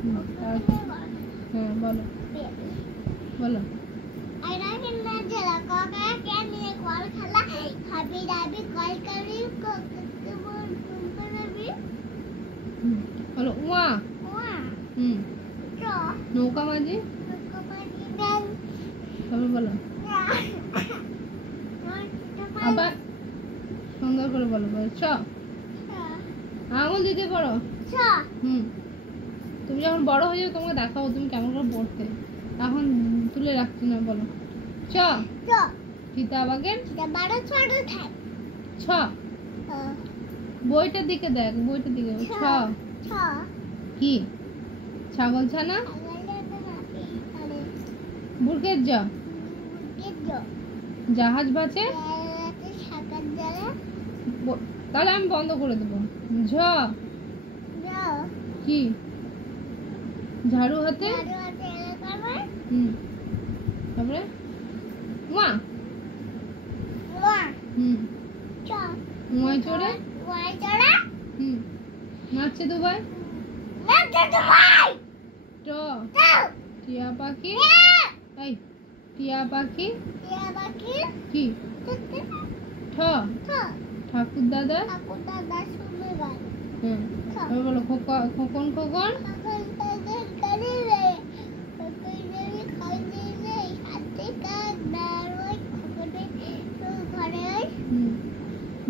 হ্যাঁ বলো বলো বলো উয়া নৌকা মাঝি তারপর বলো আবার সুন্দর করে বলো চ আঙুল দিতে পারো তুমি যখন বড় হয়ে যাবে তোমাকে দেখাবো তুমি কেমন করে পড়তে এখন তুলে রাখছি না বলো চ চিতা বাঘের ছ বইটার দিকে দেখ বইটার দিকে ছ কি ছাগল ছানা বুরকের জ জাহাজ বাঁচে তাহলে আমি বন্ধ করে দেবো ঝ কি ঝাড়ু হাতে তারপরে মা ময় চড়ে নাচছে দুবাই ট টিয়া পাখি এই টিয়া পাখি কি ঠ ঠাকুর দাদা হ্যাঁ বলো খোকন খোকন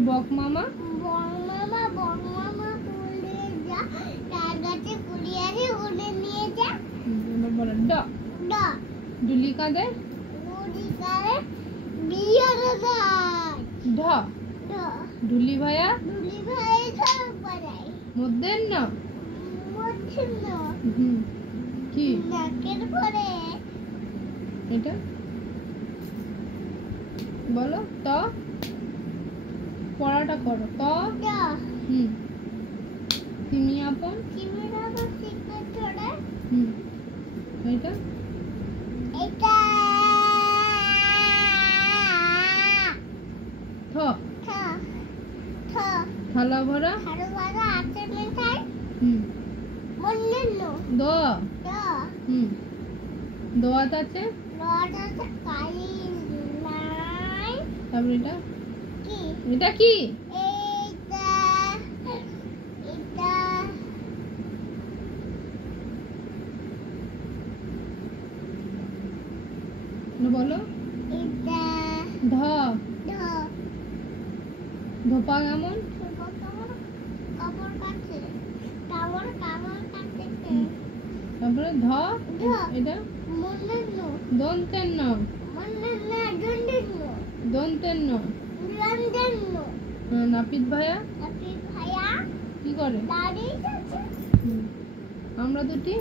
বক মামা বলো ড ডুলি কাঁদে ঢ ডুলি ভাইয়া মধ্যে ন কি এটা বলো ত পড়াটা করো ত তিমি আপন এটা থ থালা ভরা দ দোয়াত আছে তারপর এটা কি বলো ধ ধোপা কেমন তারপরে ধ এটা দন্তের ন দন্তের ন নাপিত ভাইয়া কি করে আমরা দুটি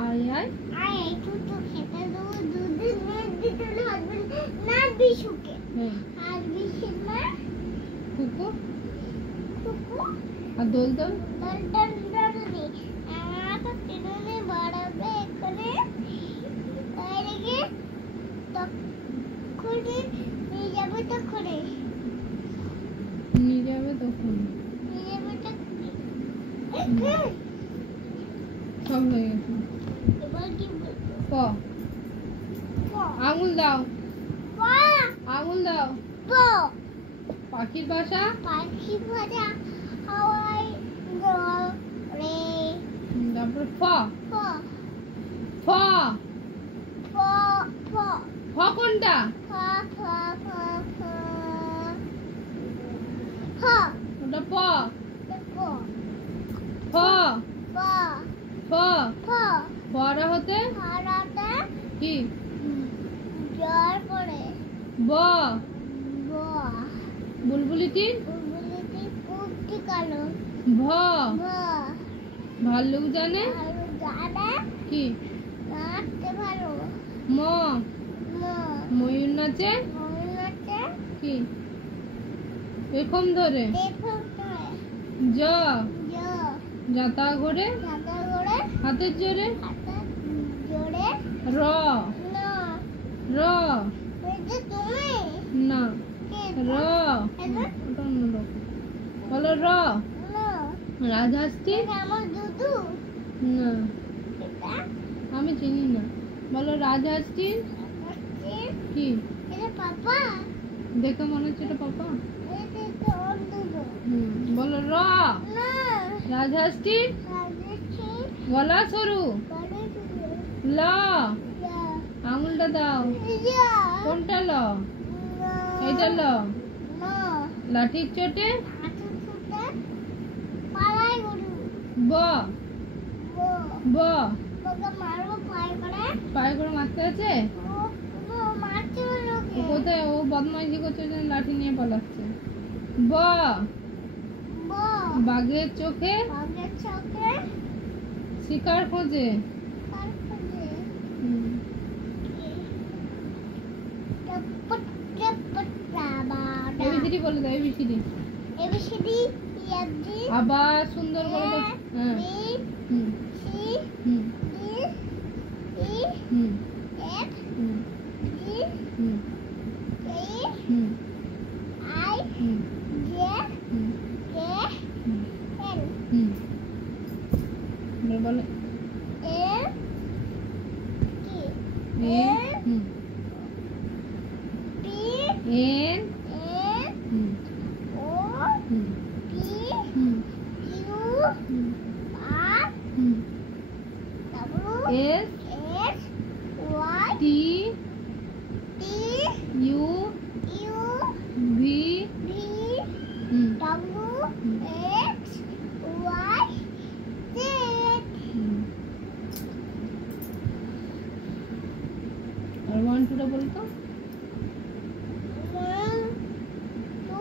আয় আয় আর দোল দোল নিয়ে যাবে তখন সব হয়ে গেছে ক আঙুল দাও আঙুল দাও পাখির ভাষা তারপর ফ ফ ফ কোনটা ওটা প ফ ফ বড় হতে কি ব বুলবুলিটি ভ ভাল্লুক জানে কি ম ময়ূর নাচে কি এরকম ধরে জ যাতা ঘোরে হাতের জোরে র র না র ওটা অন্য রকম। বলো র। রাজহাঁসটি না আমি চিনি না। বলো রাজহাঁসটি কি? দেখে মনে হচ্ছে এটা পাপা। বলো র। রাজহাঁসটি গলা সরু। ল আঙুলটা দাও। কোনটা ল? এটা ল। লাঠির চোটে ব ব পায়ে করে মারতে আছে। কোথায় ও বদমাইশি করছে, লাঠি নিয়ে পালাচ্ছে। ব বাঘের চোখে শিকার খোঁজে। এবিসিডি বলে দাও। এবিসিডি আবার সুন্দর করে। বলে আর 1 2 বলতো। 1 2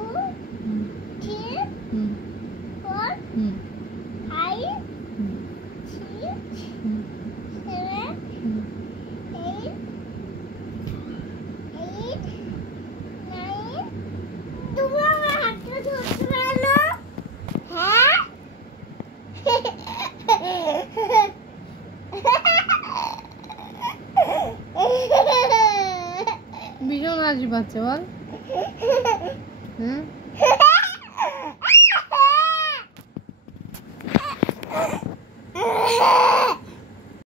3 4 5 6 7 8 9 তোমরা আমার হাতটা ধরতে পারো না? হ্যাঁ ভীষণ হাসি পাচ্ছে বল। হ্যাঁ